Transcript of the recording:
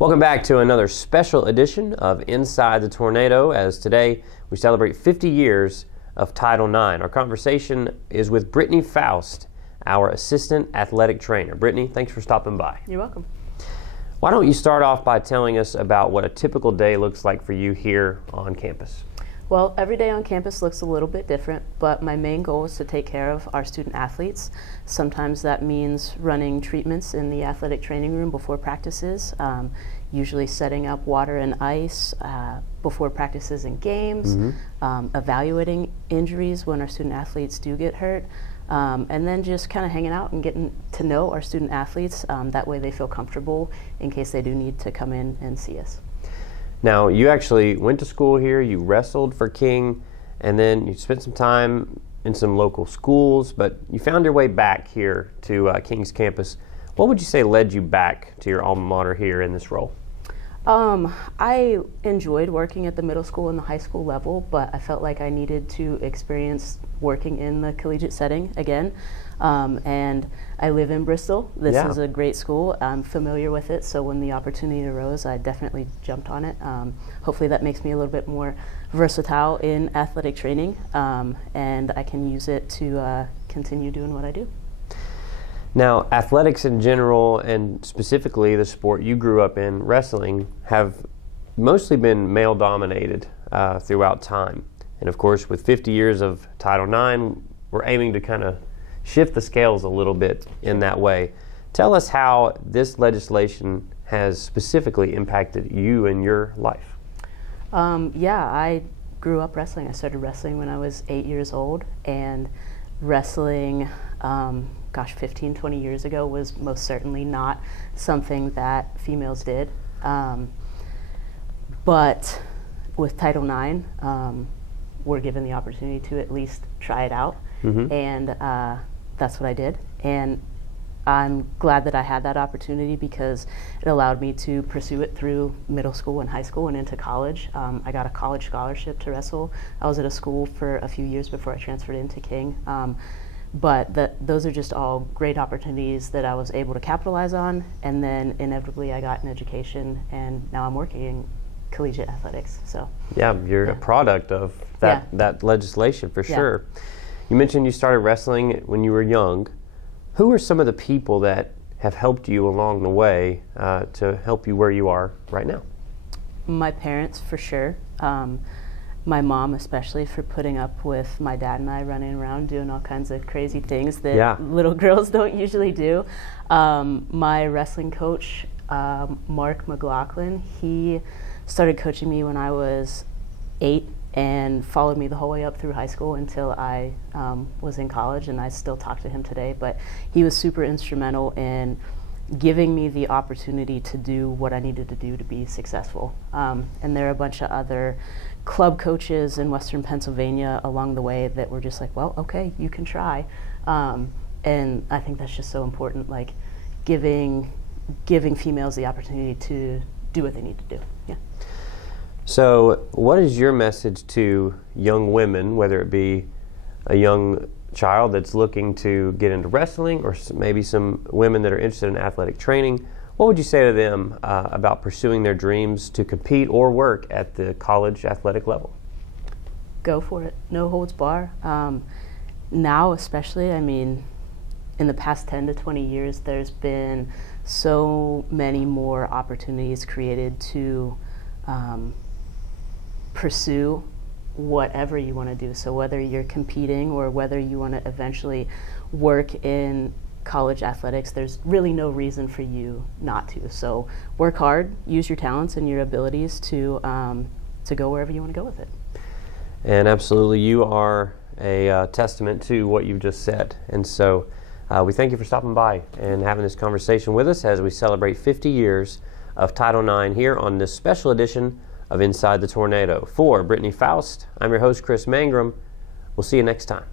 Welcome back to another special edition of Inside the Tornado, as today we celebrate 50 years of Title IX. Our conversation is with Brittney Faust, our assistant athletic trainer. Brittney, thanks for stopping by. You're welcome. Why don't you start off by telling us about what a typical day looks like for you here on campus? Well, every day on campus looks a little bit different, but my main goal is to take care of our student athletes. Sometimes that means running treatments in the athletic training room before practices, usually setting up water and ice before practices and games, evaluating injuries when our student athletes do get hurt, and then just kind of hanging out and getting to know our student athletes. That way they feel comfortable in case they do need to come in and see us. Now, you actually went to school here, you wrestled for King, and then you spent some time in some local schools, but you found your way back here to King's campus. What would you say led you back to your alma mater here in this role? I enjoyed working at the middle school and the high school level, but I felt like I needed to experience working in the collegiate setting again. And I live in Bristol. This is a great school. I'm familiar with it, so when the opportunity arose, I definitely jumped on it. Hopefully that makes me a little bit more versatile in athletic training, and I can use it to continue doing what I do. Now, athletics in general, and specifically the sport you grew up in, wrestling, have mostly been male-dominated throughout time. And of course, with 50 years of Title IX, we're aiming to kind of shift the scales a little bit in that way. Tell us how this legislation has specifically impacted you and your life. I grew up wrestling. I started wrestling when I was 8 years old, and wrestling 15, 20 years ago was most certainly not something that females did. But with Title IX, we're given the opportunity to at least try it out, and that's what I did. And I'm glad that I had that opportunity because it allowed me to pursue it through middle school and high school and into college. I got a college scholarship to wrestle. I was at a school for a few years before I transferred into King. But those are just all great opportunities that I was able to capitalize on, and then inevitably I got an education, and now I'm working in collegiate athletics. So you're a product of that legislation for sure. You mentioned you started wrestling when you were young. Who are some of the people that have helped you along the way to help you where you are right now? My parents, for sure. My mom especially, for putting up with my dad and I running around doing all kinds of crazy things that little girls don't usually do. My wrestling coach, Mark McLaughlin, he started coaching me when I was 8 and followed me the whole way up through high school until I was in college, and I still talk to him today. But he was super instrumental in giving me the opportunity to do what I needed to do to be successful. And there are a bunch of other club coaches in Western Pennsylvania along the way that were just like, well, okay, you can try. And I think that's just so important, like giving females the opportunity to do what they need to do. Yeah. So what is your message to young women, whether it be a young child that's looking to get into wrestling or maybe some women that are interested in athletic training? What would you say to them about pursuing their dreams to compete or work at the college athletic level? Go for it. No holds bar. Now especially, I mean, in the past 10 to 20 years, there's been so many more opportunities created to pursue whatever you want to do. So whether you're competing or whether you want to eventually work in college athletics, there's really no reason for you not to. So work hard, use your talents and your abilities to go wherever you want to go with it. And absolutely, you are a testament to what you've just said. And so we thank you for stopping by and having this conversation with us as we celebrate 50 years of Title IX here on this special edition of Inside the Tornado. For Brittney Faust, I'm your host, Chris Mangrum. We'll see you next time.